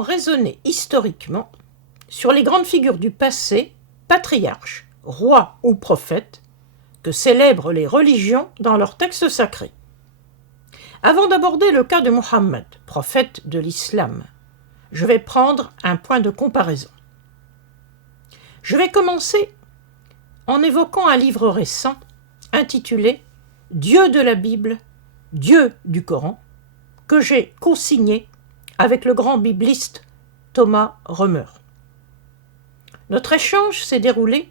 également raisonner historiquement sur les grandes figures du passé, patriarches, rois ou prophètes, que célèbrent les religions dans leurs textes sacrés. Avant d'aborder le cas de Mohammed, prophète de l'islam, je vais prendre un point de comparaison. Je vais commencer en évoquant un livre récent intitulé « Dieu de la Bible, Dieu du Coran » que j'ai co-signé avec le grand bibliste Thomas Römer. Notre échange s'est déroulé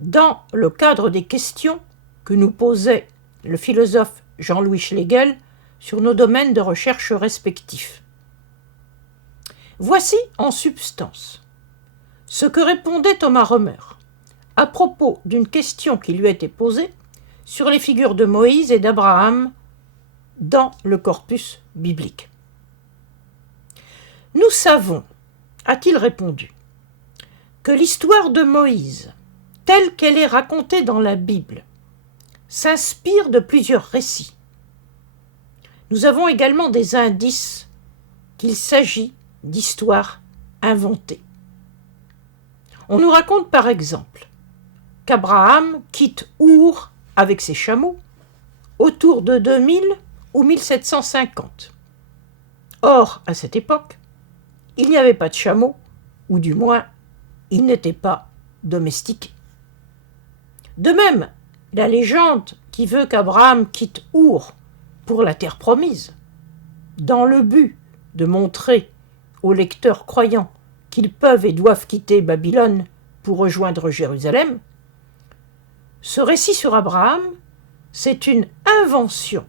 dans le cadre des questions que nous posait le philosophe Jean-Louis Schlegel sur nos domaines de recherche respectifs. Voici en substance ce que répondait Thomas Römer à propos d'une question qui lui a été posée sur les figures de Moïse et d'Abraham dans le corpus biblique. Nous savons, a-t-il répondu, que l'histoire de Moïse, telle qu'elle est racontée dans la Bible, s'inspire de plusieurs récits. Nous avons également des indices qu'il s'agit d'histoires inventées. On nous raconte par exemple qu'Abraham quitte Our avec ses chameaux autour de 2000 ou 1750. Or, à cette époque, il n'y avait pas de chameaux, ou du moins, ils n'étaient pas domestiqués. De même, la légende qui veut qu'Abraham quitte Our pour la terre promise, dans le but de montrer aux lecteurs croyants qu'ils peuvent et doivent quitter Babylone pour rejoindre Jérusalem, ce récit sur Abraham, c'est une invention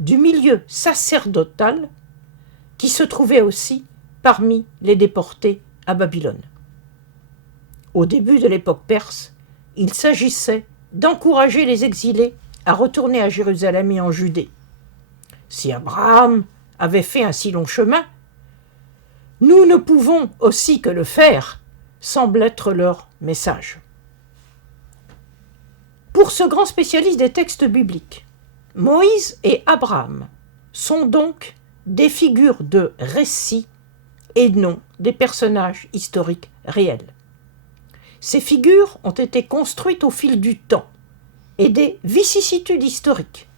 du milieu sacerdotal qui se trouvait aussi parmi les déportés à Babylone. Au début de l'époque perse, il s'agissait d'encourager les exilés à retourner à Jérusalem et en Judée. Si Abraham avait fait un si long chemin, nous ne pouvons aussi que le faire, semble être leur message. Pour ce grand spécialiste des textes bibliques, Moïse et Abraham sont donc des figures de récits et non des personnages historiques réels. Ces figures ont été construites au fil du temps et des vicissitudes historiques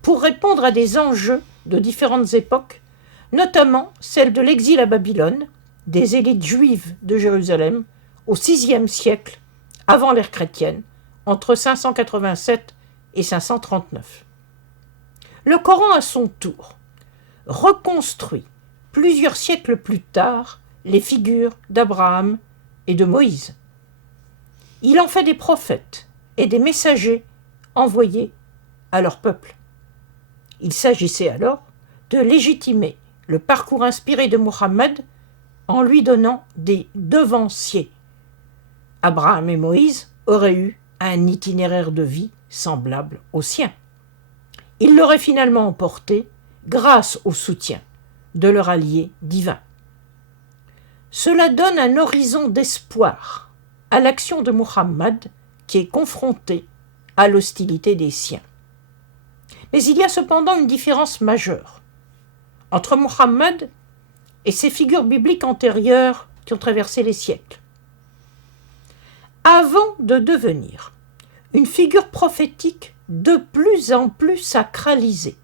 pour répondre à des enjeux de différentes époques, notamment celle de l'exil à Babylone, des élites juives de Jérusalem au VIe siècle avant l'ère chrétienne, entre 587 et 539. Le Coran, à son tour, reconstruit plusieurs siècles plus tard les figures d'Abraham et de Moïse. Il en fait des prophètes et des messagers envoyés à leur peuple. Il s'agissait alors de légitimer le parcours inspiré de Mohammed en lui donnant des devanciers. Abraham et Moïse auraient eu un itinéraire de vie semblable au sien. Ils l'auraient finalement emporté grâce au soutien de leur allié divin. Cela donne un horizon d'espoir à l'action de Mohammed qui est confronté à l'hostilité des siens. Mais il y a cependant une différence majeure entre Mohammed et ces figures bibliques antérieures qui ont traversé les siècles. Avant de devenir une figure prophétique de plus en plus sacralisée,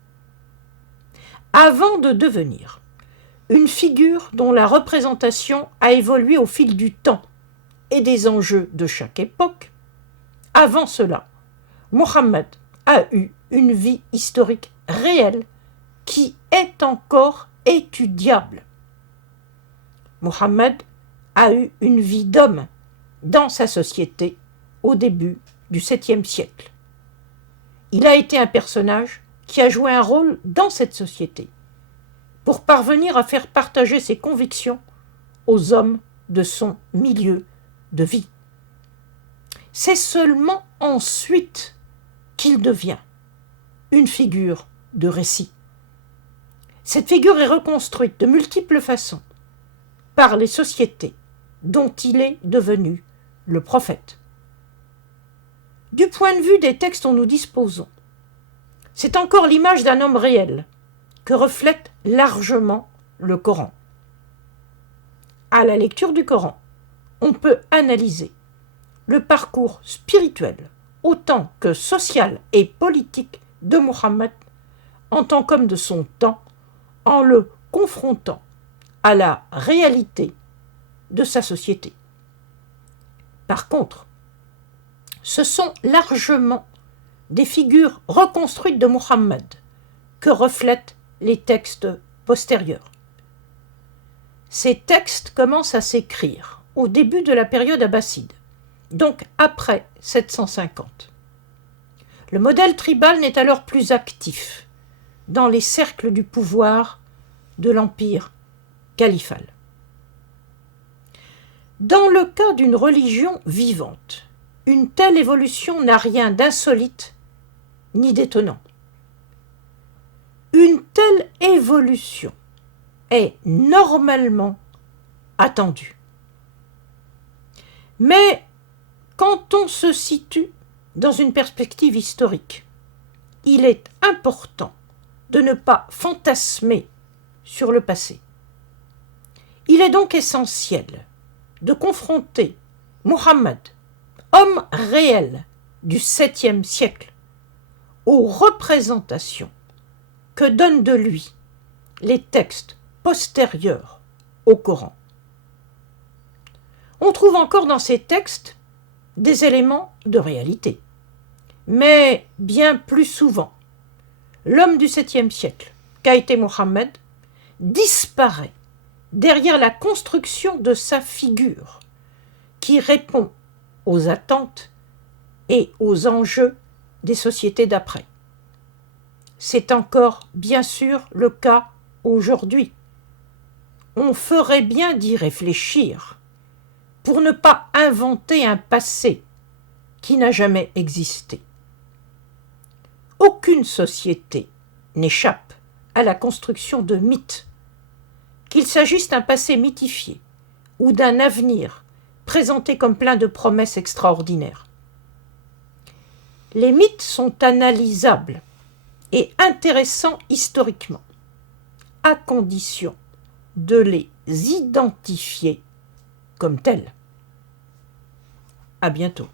avant de devenir une figure dont la représentation a évolué au fil du temps et des enjeux de chaque époque, avant cela, Mohammed a eu une vie historique réelle qui est encore étudiable. Mohammed a eu une vie d'homme dans sa société au début du 7e siècle. Il a été un personnage qui a joué un rôle dans cette société pour parvenir à faire partager ses convictions aux hommes de son milieu de vie. C'est seulement ensuite qu'il devient une figure de récit. Cette figure est reconstruite de multiples façons par les sociétés dont il est devenu le prophète. Du point de vue des textes dont nous disposons, c'est encore l'image d'un homme réel que reflète largement le Coran. À la lecture du Coran, on peut analyser le parcours spirituel autant que social et politique de Mohammed en tant qu'homme de son temps, en le confrontant à la réalité de sa société. Par contre, ce sont largement des figures reconstruites de Mohammed que reflètent les textes postérieurs. Ces textes commencent à s'écrire au début de la période abbasside, donc après 750. Le modèle tribal n'est alors plus actif dans les cercles du pouvoir de l'empire califal. Dans le cas d'une religion vivante, une telle évolution n'a rien d'insolite ni d'étonnant. Une telle évolution est normalement attendue. Mais quand on se situe dans une perspective historique, il est important de ne pas fantasmer sur le passé. Il est donc essentiel de confronter Mohammed, homme réel du 7e siècle, aux représentations que donnent de lui les textes postérieurs au Coran. On trouve encore dans ces textes des éléments de réalité, mais bien plus souvent, l'homme du 7e siècle, qu'a été Mohammed, disparaît derrière la construction de sa figure, qui répond aux attentes et aux enjeux des sociétés d'après. C'est encore bien sûr le cas aujourd'hui. On ferait bien d'y réfléchir pour ne pas inventer un passé qui n'a jamais existé. Aucune société n'échappe à la construction de mythes, qu'il s'agisse d'un passé mythifié ou d'un avenir présenté comme plein de promesses extraordinaires. Les mythes sont analysables et intéressants historiquement, à condition de les identifier comme tels. À bientôt.